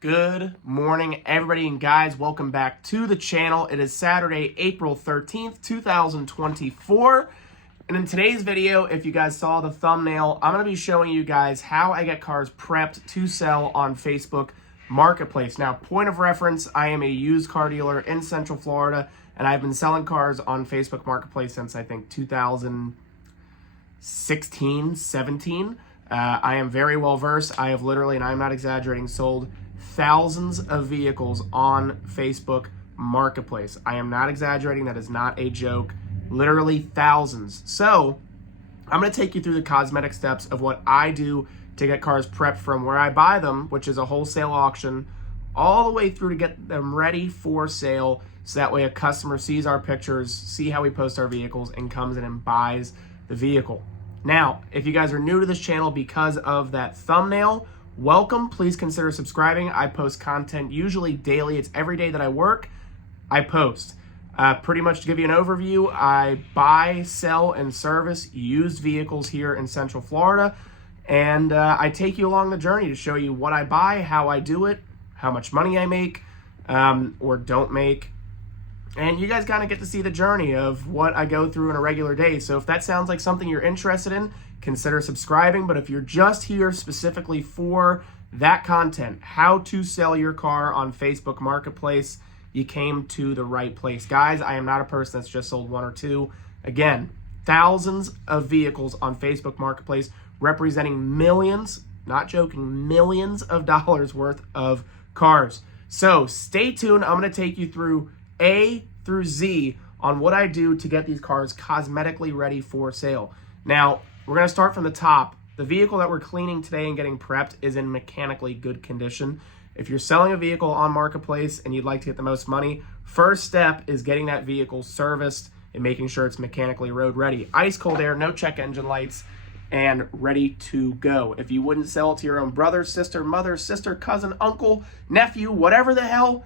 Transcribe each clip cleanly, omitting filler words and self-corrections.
Good morning, everybody, and guys, welcome back to the channel. It is Saturday, April 13th, 2024, and in today's video, if you guys saw the thumbnail, I'm going to be showing you guys how I get cars prepped to sell on Facebook Marketplace. Now, point of reference, I am a used car dealer in Central Florida, and I've been selling cars on Facebook Marketplace since, I think, 2016, 17. I am very well versed. I have literally, and I'm not exaggerating, sold thousands of vehicles on Facebook Marketplace. I am not exaggerating. That is not a joke. Literally thousands. So I'm going to take you through the cosmetic steps of what I do to get cars prepped from where I buy them, which is a wholesale auction, all the way through to get them ready for sale. So that way a customer sees our pictures, see how we post our vehicles, and comes in and buys the vehicle. Now, if you guys are new to this channel because of that thumbnail, welcome. Please consider subscribing. I post content usually daily. It's every day that I work, I post. Pretty much to give you an overview, I buy, sell, and service used vehicles here in Central Florida. And I take you along the journey to show you what I buy, how I do it, how much money I make or don't make. And you guys kind of get to see the journey of what I go through in a regular day. So if that sounds like something you're interested in, consider subscribing. But if you're just here specifically for that content, how to sell your car on Facebook Marketplace, you came to the right place. Guys, I am not a person that's just sold one or two. Again, thousands of vehicles on Facebook Marketplace representing millions, not joking, millions of dollars worth of cars. So stay tuned. I'm going to take you through A through Z on what I do to get these cars cosmetically ready for sale. Now, we're going to start from the top. The vehicle that we're cleaning today and getting prepped is in mechanically good condition. If you're selling a vehicle on Marketplace and you'd like to get the most money, first step is getting that vehicle serviced and making sure it's mechanically road ready. Ice cold air, no check engine lights, and ready to go. If you wouldn't sell it to your own brother, sister, mother, sister, cousin, uncle, nephew, whatever the hell,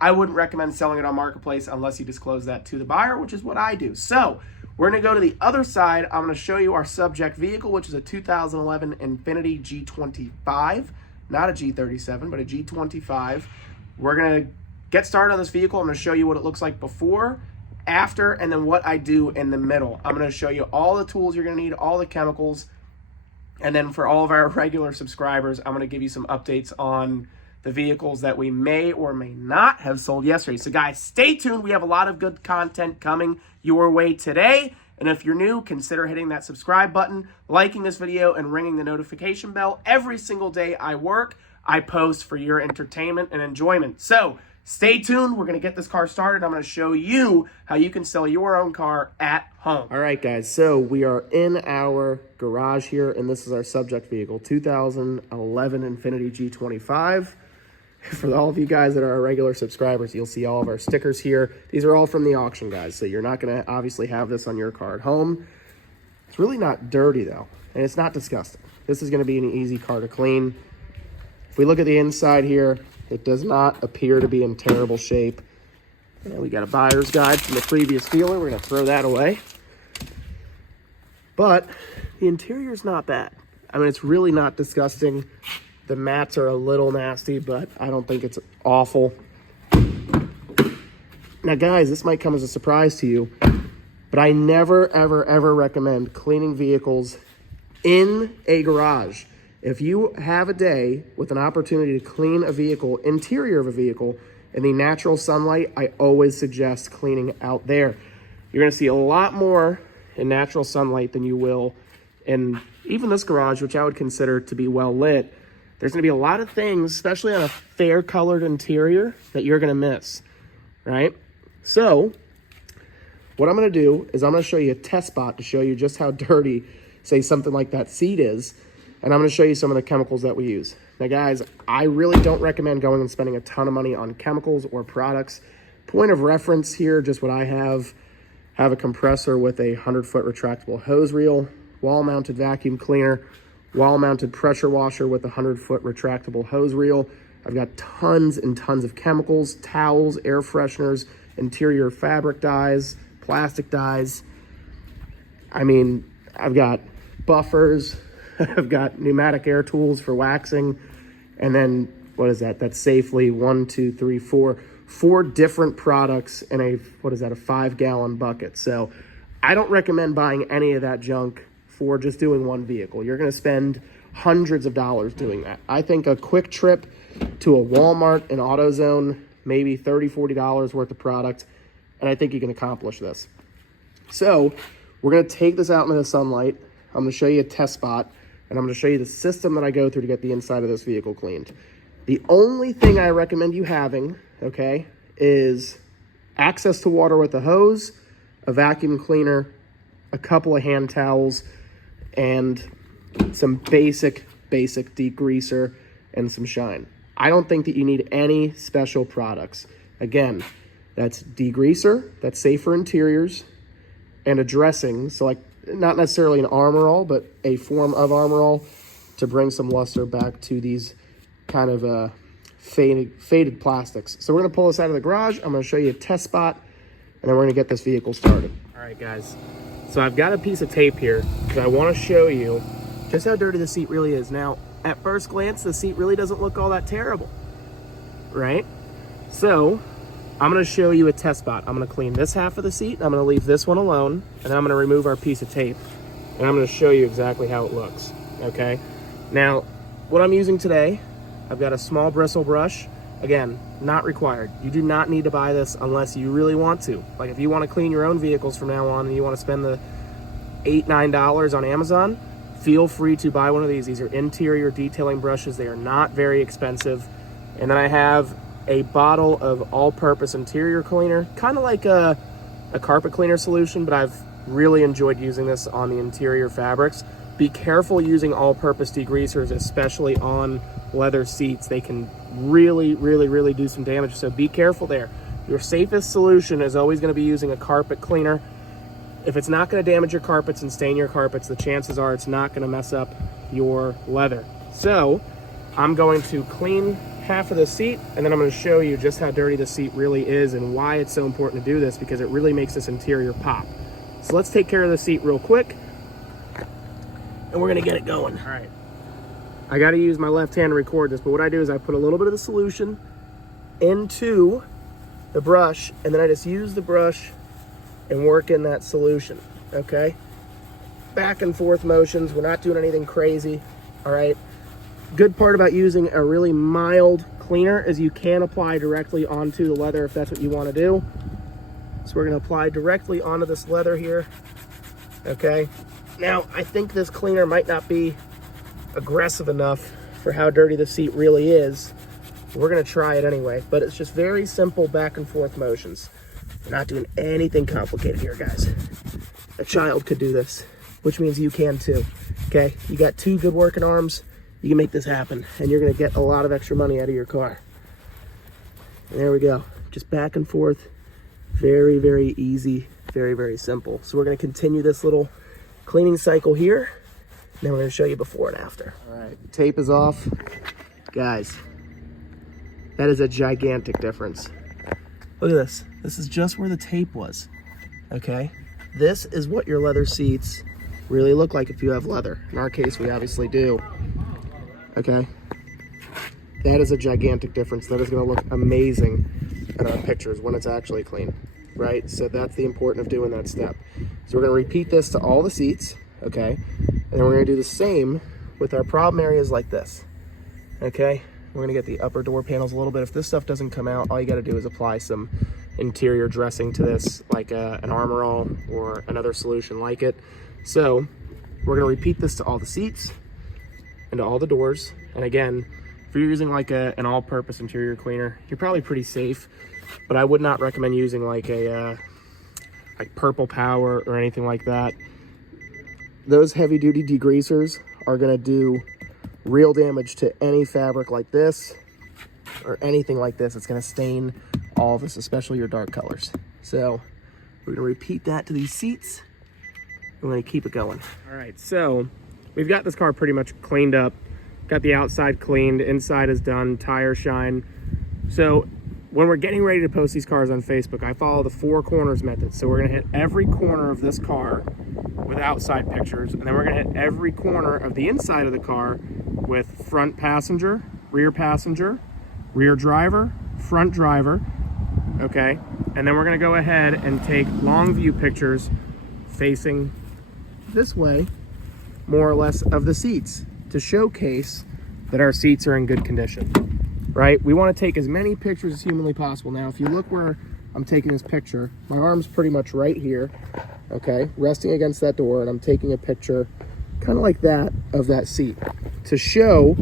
I wouldn't recommend selling it on Marketplace unless you disclose that to the buyer, which is what I do. So we're going to go to the other side. I'm going to show you our subject vehicle, which is a 2011 Infiniti G25, not a G37, but a G25. We're going to get started on this vehicle. I'm going to show you what it looks like before, after, and then what I do in the middle. I'm going to show you all the tools you're going to need, all the chemicals, and then for all of our regular subscribers, I'm going to give you some updates on the vehicles that we may or may not have sold yesterday. So guys, stay tuned. We have a lot of good content coming your way today. And if you're new, consider hitting that subscribe button, liking this video, and ringing the notification bell. Every single day I work, I post for your entertainment and enjoyment. So stay tuned. We're going to get this car started. I'm going to show you how you can sell your own car at home. All right, guys. So we are in our garage here, and this is our subject vehicle, 2011 Infiniti G25. For all of you guys that are our regular subscribers, you'll see all of our stickers here. These are all from the auction, guys, so you're not going to obviously have this on your car at home. It's really not dirty, though, and it's not disgusting. This is going to be an easy car to clean. If we look at the inside here, it does not appear to be in terrible shape. And we got a buyer's guide from the previous dealer. We're going to throw that away. But the interior is not bad. I mean, it's really not disgusting. The mats are a little nasty, but I don't think it's awful. Now, guys, this might come as a surprise to you, but I never, ever, ever recommend cleaning vehicles in a garage. If you have a day with an opportunity to clean a vehicle, interior of a vehicle, in the natural sunlight, I always suggest cleaning out there. You're going to see a lot more in natural sunlight than you will in even this garage, which I would consider to be well lit. There's going to be a lot of things, especially on a fair colored interior, that you're going to miss, right? So what I'm going to do is I'm going to show you a test spot to show you just how dirty, say, something like that seat is. And I'm going to show you some of the chemicals that we use. Now, guys, I really don't recommend going and spending a ton of money on chemicals or products. Point of reference here, just what I have a compressor with a 100-foot retractable hose reel, wall-mounted vacuum cleaner, wall-mounted pressure washer with a 100-foot retractable hose reel. I've got tons and tons of chemicals, towels, air fresheners, interior fabric dyes, plastic dyes. I mean, I've got buffers, I've got pneumatic air tools for waxing, and then what is that? That's safely 4 different products in a, what is that, a 5-gallon bucket. So I don't recommend buying any of that junk for just doing one vehicle. You're going to spend hundreds of dollars doing that. I think a quick trip to a Walmart, an AutoZone, maybe $30, $40 worth of product, and I think you can accomplish this. So we're going to take this out into the sunlight. I'm going to show you a test spot, and I'm going to show you the system that I go through to get the inside of this vehicle cleaned. The only thing I recommend you having, okay, is access to water with a hose, a vacuum cleaner, a couple of hand towels, and some basic degreaser and some shine. I don't think that you need any special products. Again, that's degreaser, that's safe for interiors, and a dressing, so like not necessarily an Armor All, but a form of Armor All to bring some luster back to these kind of faded plastics. So we're going to pull this out of the garage. I'm going to show you a test spot, and then we're going to get this vehicle started. All right, guys. So I've got a piece of tape here because I want to show you just how dirty the seat really is. Now, at first glance, the seat really doesn't look all that terrible, right? So I'm going to show you a test spot. I'm going to clean this half of the seat. I'm going to leave this one alone, and then I'm going to remove our piece of tape, and I'm going to show you exactly how it looks, okay? Now, what I'm using today, I've got a small bristle brush. Again, not required. You do not need to buy this unless you really want to. Like if you want to clean your own vehicles from now on and you want to spend the $8, $9 on Amazon, feel free to buy one of these. These are interior detailing brushes. They are not very expensive. And then I have a bottle of all-purpose interior cleaner, kind of like a carpet cleaner solution, but I've really enjoyed using this on the interior fabrics. Be careful using all-purpose degreasers, especially on leather seats. They can really do some damage, so be careful there. Your safest solution is always going to be using a carpet cleaner. If it's not going to damage your carpets and stain your carpets, the chances are it's not going to mess up your leather. So I'm going to clean half of the seat, and then I'm going to show you just how dirty the seat really is and why it's so important to do this, because it really makes this interior pop. So let's take care of the seat real quick, and we're going to get it going. All right. I got to use my left hand to record this, but what I do is I put a little bit of the solution into the brush, and then I just use the brush and work in that solution, okay? Back and forth motions. We're not doing anything crazy, all right? Good part about using a really mild cleaner is you can apply directly onto the leather if that's what you want to do. So we're going to apply directly onto this leather here, okay? Now, I think this cleaner might not be aggressive enough for how dirty the seat really is. We're going to try it anyway, but it's just very simple back and forth motions. We're not doing anything complicated here, guys. A child could do this, which means you can too, okay? You got 2 good working arms, you can make this happen, and you're going to get a lot of extra money out of your car. And there we go. Just back and forth. Very easy, very simple. So we're going to continue this little cleaning cycle here. Then we're going to show you before and after. All right, tape is off. Guys, that is a gigantic difference. Look at this. This is just where the tape was, okay? This is what your leather seats really look like if you have leather. In our case, we obviously do, okay? That is a gigantic difference. That is going to look amazing in our pictures when it's actually clean, right? So that's the importance of doing that step. So we're going to repeat this to all the seats, okay? And then we're going to do the same with our problem areas like this, okay? We're going to get the upper door panels a little bit. If this stuff doesn't come out, all you got to do is apply some interior dressing to this, like an Armor All or another solution like it. So we're going to repeat this to all the seats and to all the doors. And again, if you're using like an all-purpose interior cleaner, you're probably pretty safe, but I would not recommend using like a like Purple Power or anything like that. Those heavy-duty degreasers are going to do real damage to any fabric like this or anything like this. It's going to stain all of this, especially your dark colors. So we're going to repeat that to these seats. We're going to keep it going. All right, so we've got this car pretty much cleaned up. Got the outside cleaned, inside is done, tire shine. So when we're getting ready to post these cars on Facebook, I follow the 4 corners method. So we're going to hit every corner of this car with outside pictures, and then we're going to hit every corner of the inside of the car with front passenger, rear passenger, rear driver, front driver, okay? And then we're gonna go ahead and take long view pictures facing this way, more or less, of the seats to showcase that our seats are in good condition, right? We wanna take as many pictures as humanly possible. Now, if you look where I'm taking this picture, my arm's pretty much right here, okay? Resting against that door, and I'm taking a picture kind of like that of that seat to show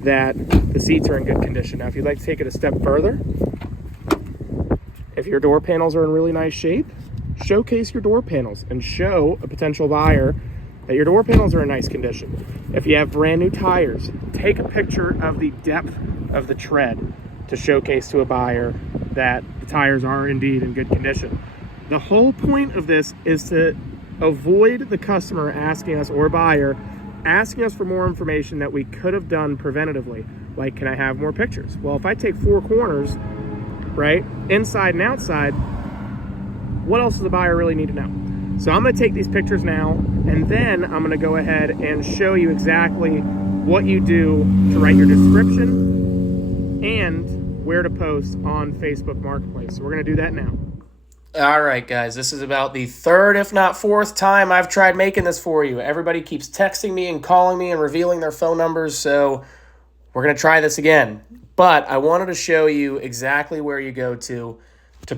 that the seats are in good condition. Now, if you'd like to take it a step further, if your door panels are in really nice shape, showcase your door panels and show a potential buyer that your door panels are in nice condition. If you have brand new tires, take a picture of the depth of the tread to showcase to a buyer that the tires are indeed in good condition. The whole point of this is to avoid the customer asking us, or buyer asking us for more information that we could have done preventatively. Like, can I have more pictures? Well, if I take 4 corners, right, inside and outside, what else does the buyer really need to know? So I'm gonna take these pictures now, and then I'm gonna go ahead and show you exactly what you do to write your description and where to post on Facebook Marketplace. So we're gonna do that now. All right, guys, this is about the 3rd, if not 4th time I've tried making this for you. Everybody keeps texting me and calling me and revealing their phone numbers, so we're gonna try this again. But I wanted to show you exactly where you go to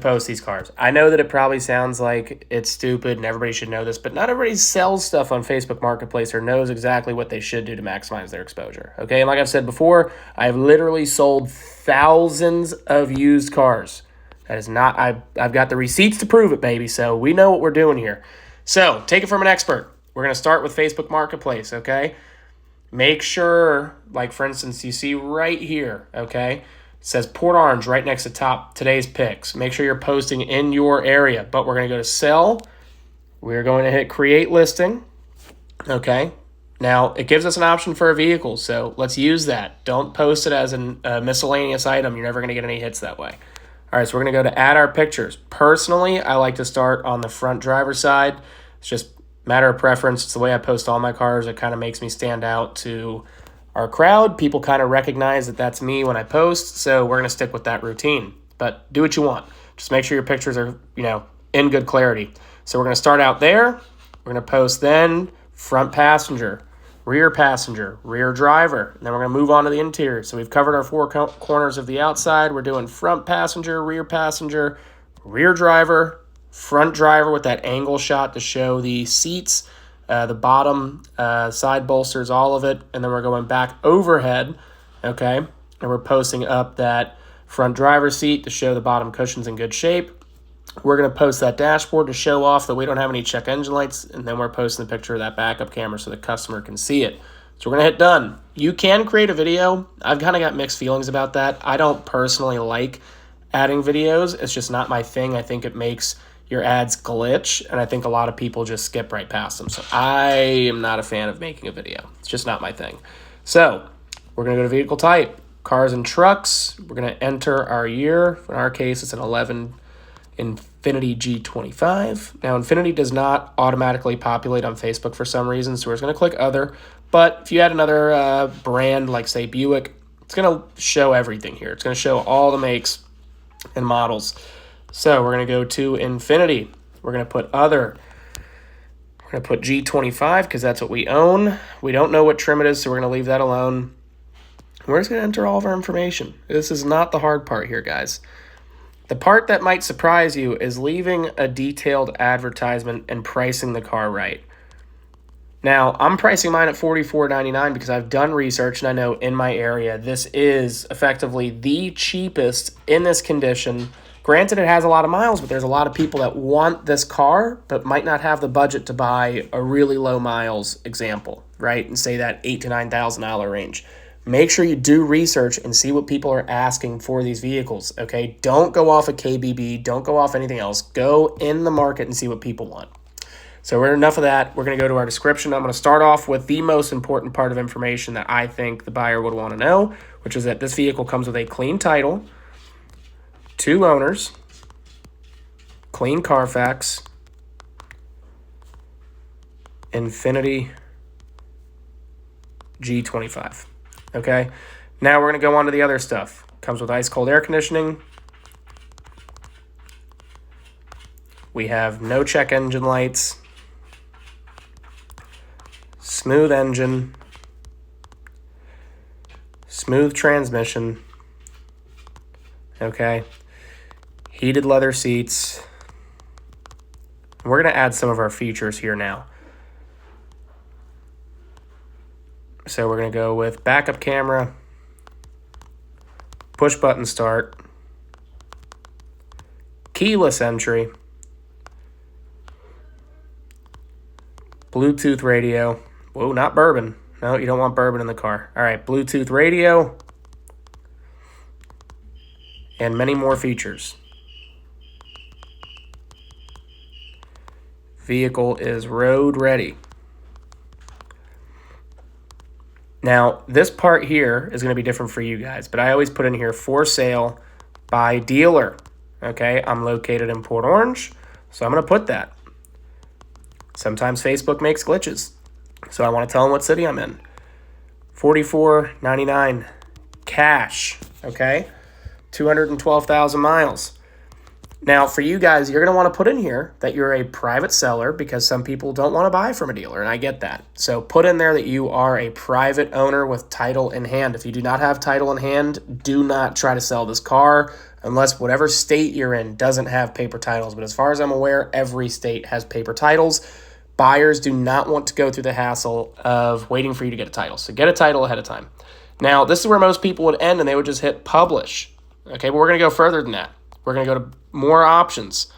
post these cars. I know that it probably sounds like it's stupid and everybody should know this, but not everybody sells stuff on Facebook Marketplace or knows exactly what they should do to maximize their exposure. Okay, and like I've said before, I've literally sold thousands of used cars. That is not, I've got the receipts to prove it, baby, so we know what we're doing here. So take it from an expert. We're going to start with Facebook Marketplace, okay? Make sure, like for instance, you see right here, okay? It says Port Orange right next to top today's picks. Make sure you're posting in your area. But we're going to go to sell. We're going to hit create listing. Okay. Now, it gives us an option for a vehicle, so let's use that. Don't post it as a miscellaneous item. You're never going to get any hits that way. All right, so we're going to go to add our pictures. Personally, I like to start on the front driver side. It's just a matter of preference. It's the way I post all my cars. It kind of makes me stand out to our crowd. People kind of recognize that that's me when I post, so we're going to stick with that routine. But do what you want. Just make sure your pictures are, in good clarity. So we're going to start out there. We're going to post then front passenger, rear driver, and then we're going to move on to the interior. So we've covered our 4 corners of the outside. We're doing front passenger, rear driver, front driver with that angle shot to show the seats, the bottom side bolsters, all of it, and then we're going back overhead, okay? And we're posting up that front driver's seat to show the bottom cushions in good shape. We're going to post that dashboard to show off that we don't have any check engine lights, and then we're posting the picture of that backup camera so the customer can see it. So we're going to hit done. You can create a video. I've kind of got mixed feelings about that. I don't personally like adding videos. It's just not my thing. I think it makes your ads glitch, and I think a lot of people just skip right past them. So I am not a fan of making a video. It's just not my thing. So we're going to go to vehicle type, cars and trucks. We're going to enter our year. In our case, it's an 11 Infiniti G25. Now, Infiniti does not automatically populate on Facebook for some reason, so we're just going to click other. But if you add another brand, like say Buick, it's going to show everything here. It's going to show all the makes and models. So we're going to go to Infiniti. We're going to put other. We're going to put G25 because that's what we own. We don't know what trim it is, so we're going to leave that alone. We're just going to enter all of our information. This is not the hard part here, guys. The part that might surprise you is leaving a detailed advertisement and pricing the car right. Now, I'm pricing mine at $44.99 because I've done research and I know in my area this is effectively the cheapest in this condition. Granted, it has a lot of miles, but there's a lot of people that want this car but might not have the budget to buy a really low miles example, right? And say that $8,000 to $9,000 range. Make sure you do research and see what people are asking for these vehicles, okay? Don't go off of KBB. Don't go off anything else. Go in the market and see what people want. So we're enough of that. We're going to go to our description. I'm going to start off with the most important part of information that I think the buyer would want to know, which is that this vehicle comes with a clean title, 2 owners, clean Carfax, Infiniti G25. Okay, Now we're going to go on to the other stuff. Comes with ice cold air conditioning. We have no check engine lights. Smooth engine. Smooth transmission. Okay. Heated leather seats. We're going to add some of our features here now. So we're going to go with backup camera, push button start, keyless entry, Bluetooth radio. Whoa, not bourbon. No, you don't want bourbon in the car. All right, Bluetooth radio, and many more features. Vehicle is road ready. Now, this part here is going to be different for you guys, but I always put in here for sale by dealer. Okay, I'm located in Port Orange, so I'm going to put that. Sometimes Facebook makes glitches, so I want to tell them what city I'm in. $44.99 cash, okay? 212,000 miles. Now, for you guys, you're going to want to put in here that you're a private seller because some people don't want to buy from a dealer, and I get that. So put in there that you are a private owner with title in hand. If you do not have title in hand, do not try to sell this car unless whatever state you're in doesn't have paper titles. But as far as I'm aware, every state has paper titles. Buyers do not want to go through the hassle of waiting for you to get a title. So get a title ahead of time. Now, this is where most people would end, and they would just hit publish. Okay, but we're going to go further than that. We're going to go to more options.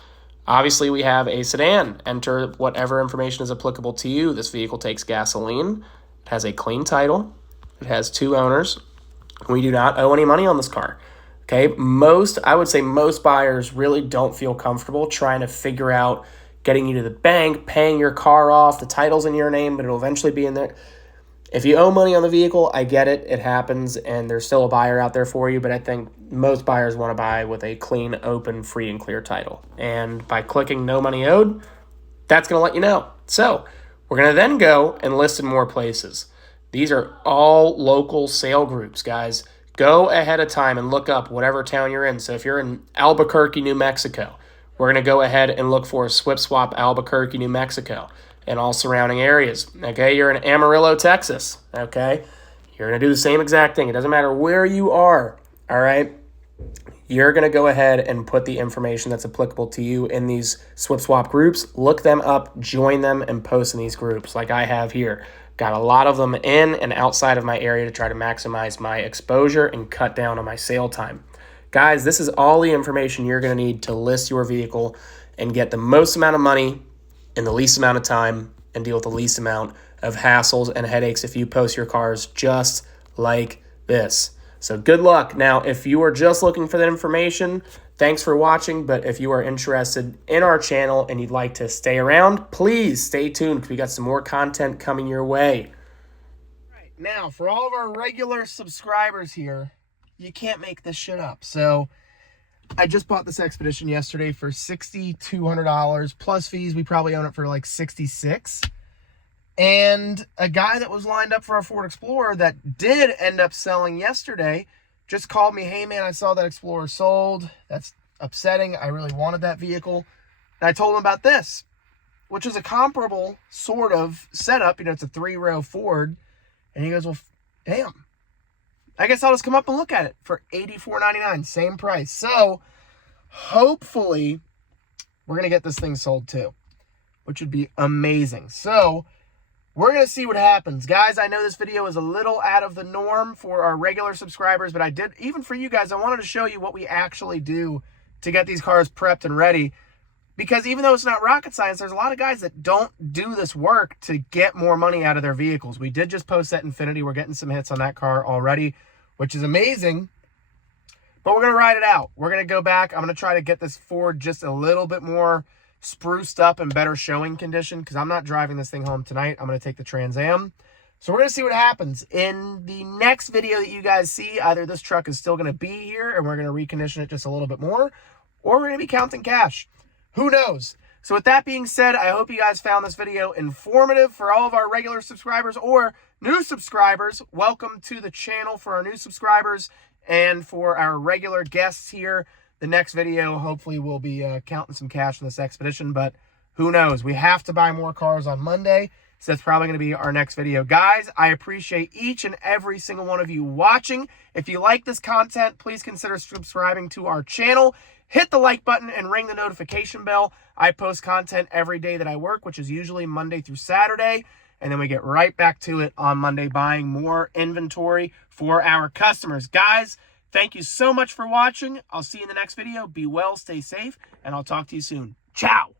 Obviously, we have a sedan. Enter whatever information is applicable to you. This vehicle takes gasoline. It has a clean title. It has 2 owners. We do not owe any money on this car. Okay, I would say most buyers really don't feel comfortable trying to figure out getting you to the bank, paying your car off. The title's in your name, but it'll eventually be in there. If you owe money on the vehicle, I get it. It happens, and there's still a buyer out there for you, but I think most buyers want to buy with a clean, open, free, and clear title. And by clicking no money owed, that's going to let you know. So we're going to then go and list in more places. These are all local sale groups, guys. Go ahead of time and look up whatever town you're in. So if you're in Albuquerque, New Mexico, we're going to go ahead and look for Swip Swap Albuquerque, New Mexico, and all surrounding areas. Okay, you're in Amarillo, Texas. Okay, you're going to do the same exact thing. It doesn't matter where you are. All right, you're going to go ahead and put the information that's applicable to you in these Swip Swap groups. Look them up, join them, and post in these groups like I have here. Got a lot of them in and outside of my area to try to maximize my exposure and cut down on my sale time. Guys, this is all the information you're going to need to list your vehicle and get the most amount of money in the least amount of time and deal with the least amount of hassles and headaches if you post your cars just like this. So good luck. Now, if you are just looking for that information, thanks for watching. But if you are interested in our channel and you'd like to stay around, please stay tuned because we got some more content coming your way. Right, now, for all of our regular subscribers here, you can't make this shit up. So I just bought this Expedition yesterday for $6,200 plus fees. We probably own it for like $66. And a guy that was lined up for our Ford Explorer that did end up selling yesterday just called me, hey man, I saw that Explorer sold. That's upsetting. I really wanted that vehicle. And I told him about this, which is a comparable sort of setup. You know, it's a 3-row Ford. And he goes, well, damn. I guess I'll just come up and look at it for $84.99, same price. So hopefully we're going to get this thing sold too, which would be amazing. So we're going to see what happens. Guys, I know this video is a little out of the norm for our regular subscribers, but even for you guys, I wanted to show you what we actually do to get these cars prepped and ready. Because even though it's not rocket science, there's a lot of guys that don't do this work to get more money out of their vehicles. We did just post that Infiniti. We're getting some hits on that car already, which is amazing. But we're going to ride it out. We're going to go back. I'm going to try to get this Ford just a little bit more spruced up and better showing condition because I'm not driving this thing home tonight. I'm going to take the Trans Am. So we're going to see what happens. In the next video that you guys see, either this truck is still going to be here and we're going to recondition it just a little bit more, or we're going to be counting cash. Who knows? So with that being said, I hope you guys found this video informative. For all of our regular subscribers or new subscribers, welcome to the channel for our new subscribers. And for our regular guests here, the next video hopefully will be counting some cash in this expedition, but who knows? We have to buy more cars on Monday, so that's probably going to be our next video. Guys, I appreciate each and every single one of you watching. If you like this content, please consider subscribing to our channel. Hit the like button and ring the notification bell. I post content every day that I work, which is usually Monday through Saturday. And then we get right back to it on Monday, buying more inventory for our customers. Guys, thank you so much for watching. I'll see you in the next video. Be well, stay safe, and I'll talk to you soon. Ciao.